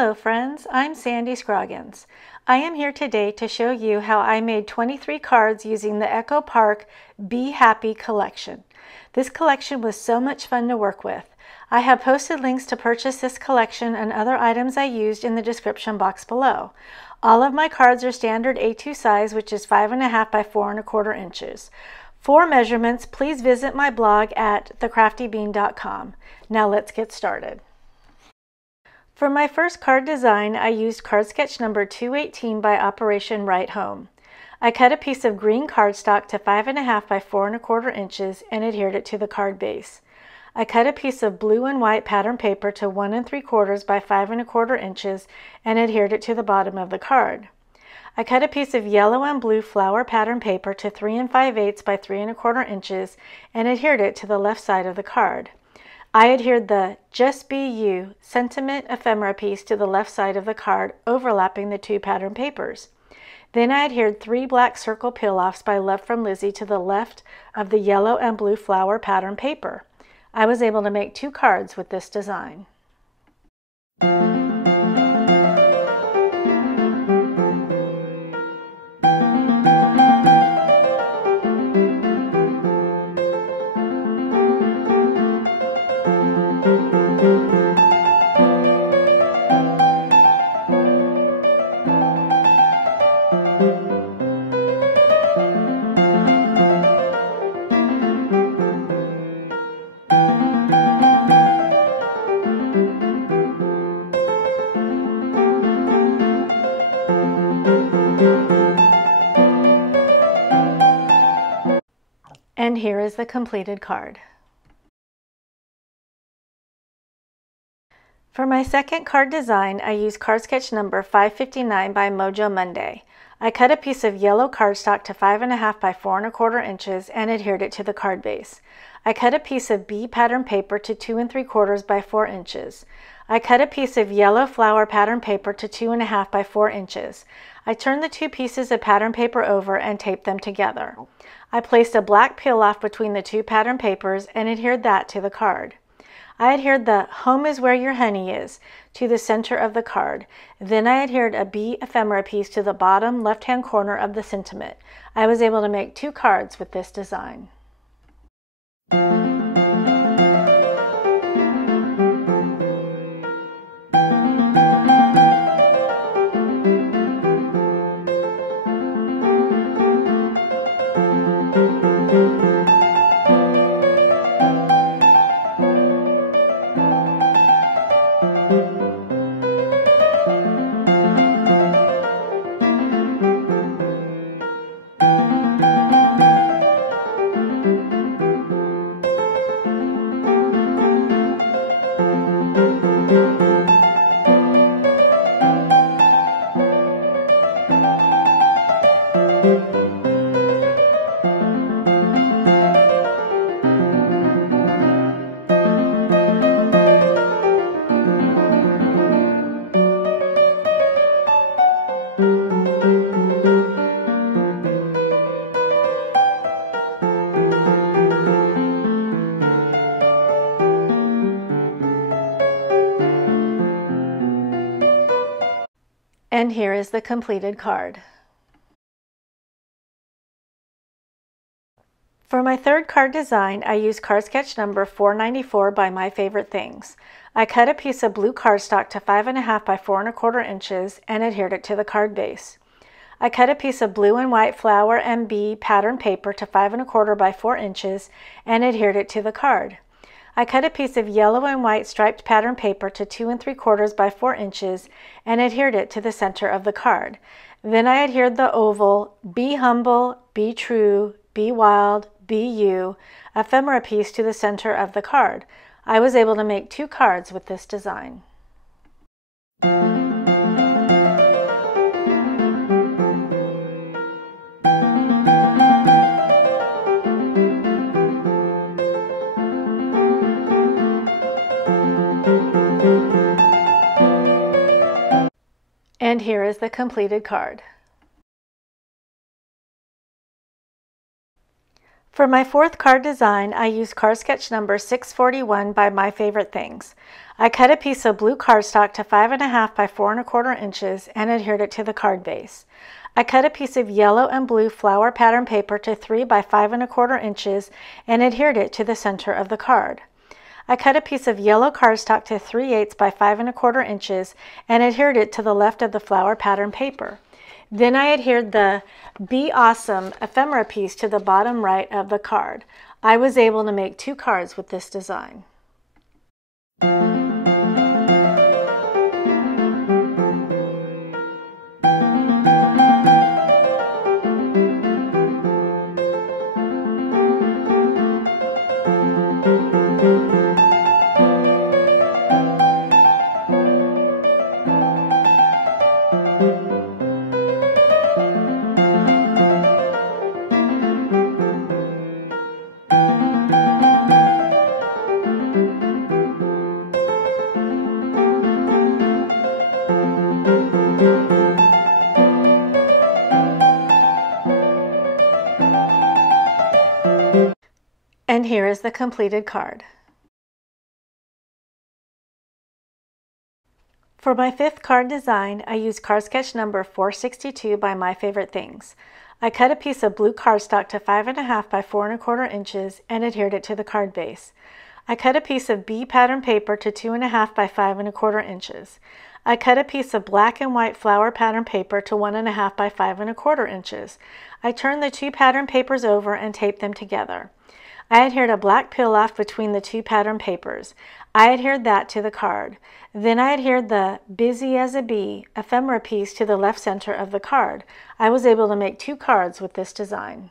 Hello friends, I'm Sandy Scroggins. I am here today to show you how I made 23 cards using the Echo Park Be Happy collection. This collection was so much fun to work with. I have posted links to purchase this collection and other items I used in the description box below. All of my cards are standard A2 size, which is 5.5 by 4.25 inches. For measurements, please visit my blog at thecraftybean.com. Now let's get started. For my first card design, I used card sketch number 218 by Operation Right Home. I cut a piece of green cardstock to 5.5 by 4.25 inches and adhered it to the card base. I cut a piece of blue and white pattern paper to 1 3/4 by 5.25 inches and adhered it to the bottom of the card. I cut a piece of yellow and blue flower pattern paper to 3 5/8 by 3.25 inches and adhered it to the left side of the card. I adhered the Just Be You sentiment ephemera piece to the left side of the card, overlapping the two pattern papers. Then I adhered 3 black circle peel-offs by Love from Lizzie to the left of the yellow and blue flower pattern paper. I was able to make 2 cards with this design. And here is the completed card. For my second card design, I used card sketch number 559 by Mojo Monday. I cut a piece of yellow cardstock to 5.5 by 4.25 inches and adhered it to the card base. I cut a piece of bee pattern paper to 2 3/4 by 4 inches. I cut a piece of yellow flower pattern paper to 2.5 by 4 inches. I turned the 2 pieces of pattern paper over and taped them together. I placed a black peel-off between the 2 pattern papers and adhered that to the card. I adhered the Home is Where Your Honey Is to the center of the card. Then I adhered a bee ephemera piece to the bottom left-hand corner of the sentiment. I was able to make 2 cards with this design. And here is the completed card. For my third card design, I used card sketch number 494 by My Favorite Things. I cut a piece of blue cardstock to 5.5 by 4.25 inches and adhered it to the card base. I cut a piece of blue and white flower and bee pattern paper to 5.25 by 4 inches and adhered it to the card. I cut a piece of yellow and white striped pattern paper to 2 3/4 by 4 inches and adhered it to the center of the card. Then I adhered the oval Be Humble, Be True, Be Wild, Be You ephemera piece to the center of the card. I was able to make 2 cards with this design. And here is the completed card. For my fourth card design, I used card sketch number 641 by My Favorite Things. I cut a piece of blue cardstock to 5.5 by 4.25 inches and adhered it to the card base. I cut a piece of yellow and blue flower pattern paper to 3 by 5.25 inches and adhered it to the center of the card. I cut a piece of yellow cardstock to 3/8 by 5.25 inches and adhered it to the left of the flower pattern paper. Then I adhered the Be Awesome ephemera piece to the bottom right of the card. I was able to make 2 cards with this design. And here is the completed card. For my 5th card design, I used card sketch number 462 by My Favorite Things. I cut a piece of blue cardstock to 5.5 by 4.25 inches and adhered it to the card base. I cut a piece of B pattern paper to 2.5 by 5.25 inches. I cut a piece of black and white flower pattern paper to 1.5 by 5.25 inches. I turned the 2 pattern papers over and taped them together. I adhered a black peel-off between the 2 pattern papers. I adhered that to the card. Then I adhered the Busy as a Bee ephemera piece to the left center of the card. I was able to make 2 cards with this design.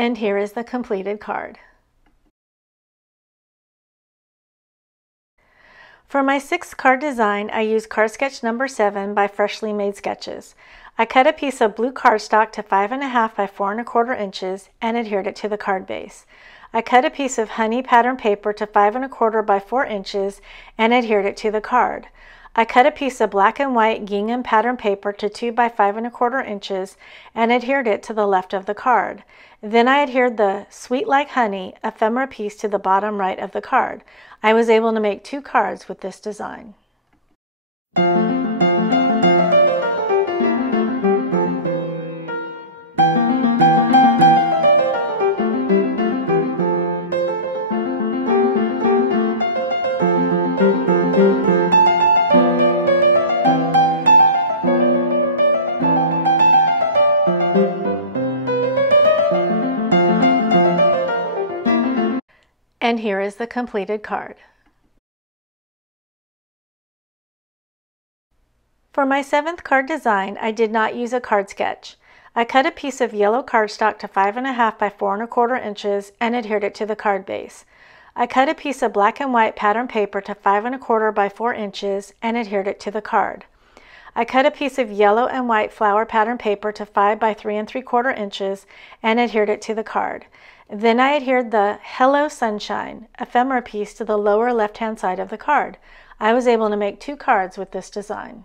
And here is the completed card. For my 6th card design, I used card sketch number 7 by Freshly Made Sketches. I cut a piece of blue cardstock to 5.5 by 4.25 inches and adhered it to the card base. I cut a piece of honey pattern paper to 5.25 by 4 inches and adhered it to the card. I cut a piece of black and white gingham pattern paper to 2 by 5.25 inches and adhered it to the left of the card. Then I adhered the Sweet Like Honey ephemera piece to the bottom right of the card. I was able to make 2 cards with this design. And here is the completed card. For my 7th card design, I did not use a card sketch. I cut a piece of yellow cardstock to 5.5 by 4.25 inches and adhered it to the card base. I cut a piece of black and white pattern paper to 5.25 by 4 inches and adhered it to the card. I cut a piece of yellow and white flower pattern paper to 5 by 3.75 inches and adhered it to the card. Then I adhered the Hello Sunshine ephemera piece to the lower left-hand side of the card. I was able to make 2 cards with this design.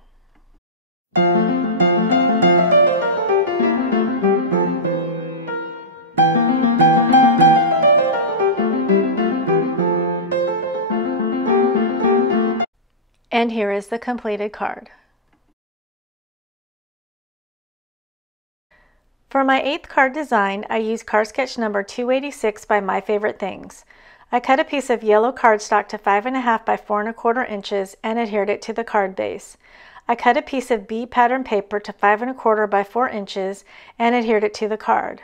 And here is the completed card. For my 8th card design, I used card sketch number 286 by My Favorite Things. I cut a piece of yellow cardstock to 5.5 by 4.25 inches and adhered it to the card base. I cut a piece of B pattern paper to 5.25 by 4 inches and adhered it to the card.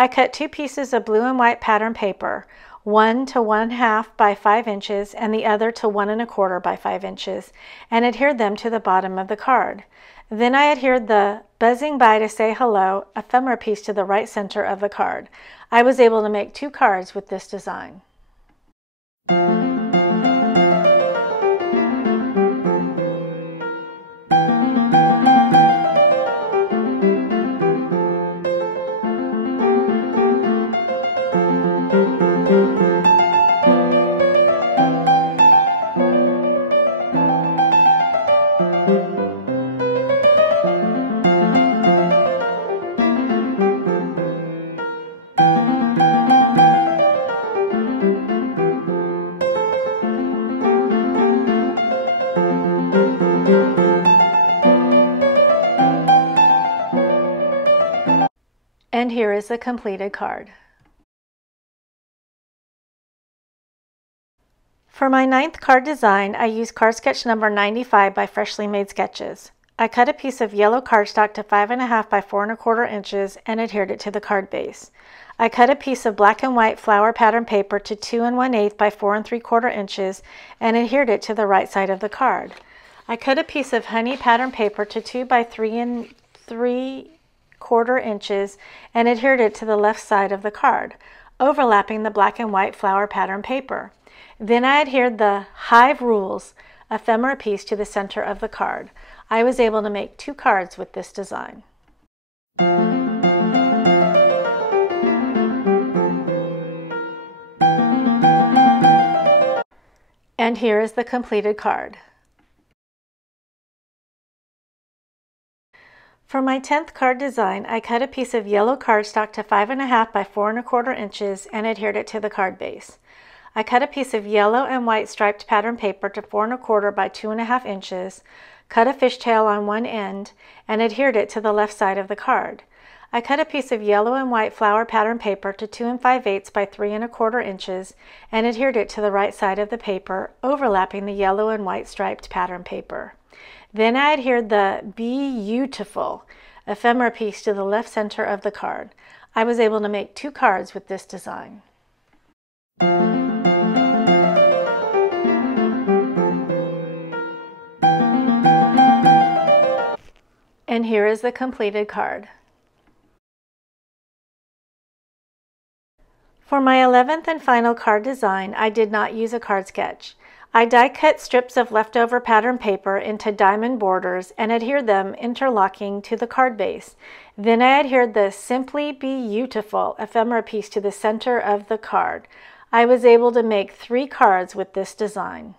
I cut 2 pieces of blue and white pattern paper, one to 1/2 by 5 inches and the other to 1 1/4 by 5 inches, and adhered them to the bottom of the card. Then I adhered the buzzing by to say hello ephemera piece to the right center of the card. I was able to make 2 cards with this design. And here is the completed card. For my 9th card design, I used card sketch number 95 by Freshly Made Sketches. I cut a piece of yellow cardstock to 5 1/2 by 4 1/4 inches and adhered it to the card base. I cut a piece of black and white flower pattern paper to 2 1/8 by 4 3/4 inches and adhered it to the right side of the card. I cut a piece of honey pattern paper to 2 by 3 3/4 inches and adhered it to the left side of the card, overlapping the black and white flower pattern paper. Then I adhered the Hive Rules ephemera piece to the center of the card. I was able to make 2 cards with this design. And here is the completed card. For my 10th card design, I cut a piece of yellow cardstock to 5 1/2 by 4 1/4 inches and adhered it to the card base. I cut a piece of yellow and white striped pattern paper to 4 1/4 by 2 1/2 inches, cut a fishtail on one end, and adhered it to the left side of the card. I cut a piece of yellow and white flower pattern paper to 2 5/8 by 3 1/4 inches and adhered it to the right side of the paper, overlapping the yellow and white striped pattern paper. Then I adhered the Beautiful ephemera piece to the left center of the card. I was able to make 2 cards with this design. And here is the completed card. For my 11th and final card design, I did not use a card sketch. I die cut strips of leftover pattern paper into diamond borders and adhered them interlocking to the card base. Then I adhered the Simply Beautiful ephemera piece to the center of the card. I was able to make 3 cards with this design.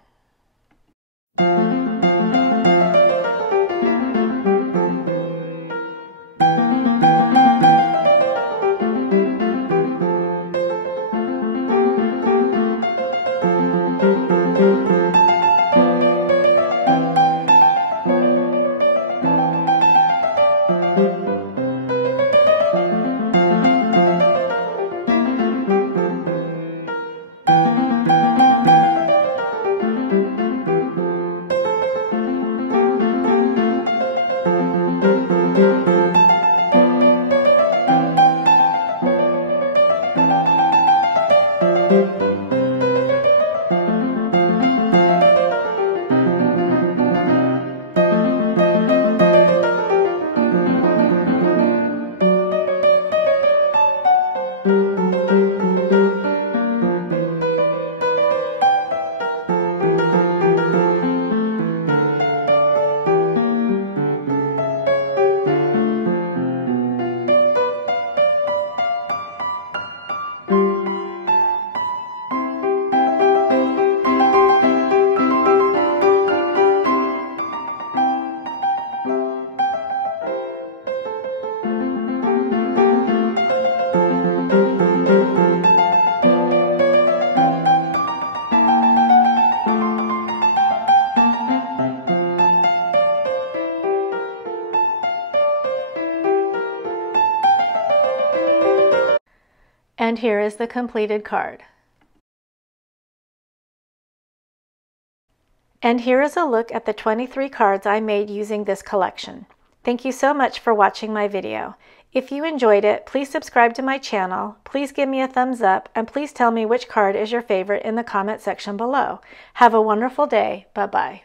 And here is the completed card. And here is a look at the 23 cards I made using this collection. Thank you so much for watching my video. If you enjoyed it, please subscribe to my channel, please give me a thumbs up, and please tell me which card is your favorite in the comment section below. Have a wonderful day. Bye-bye.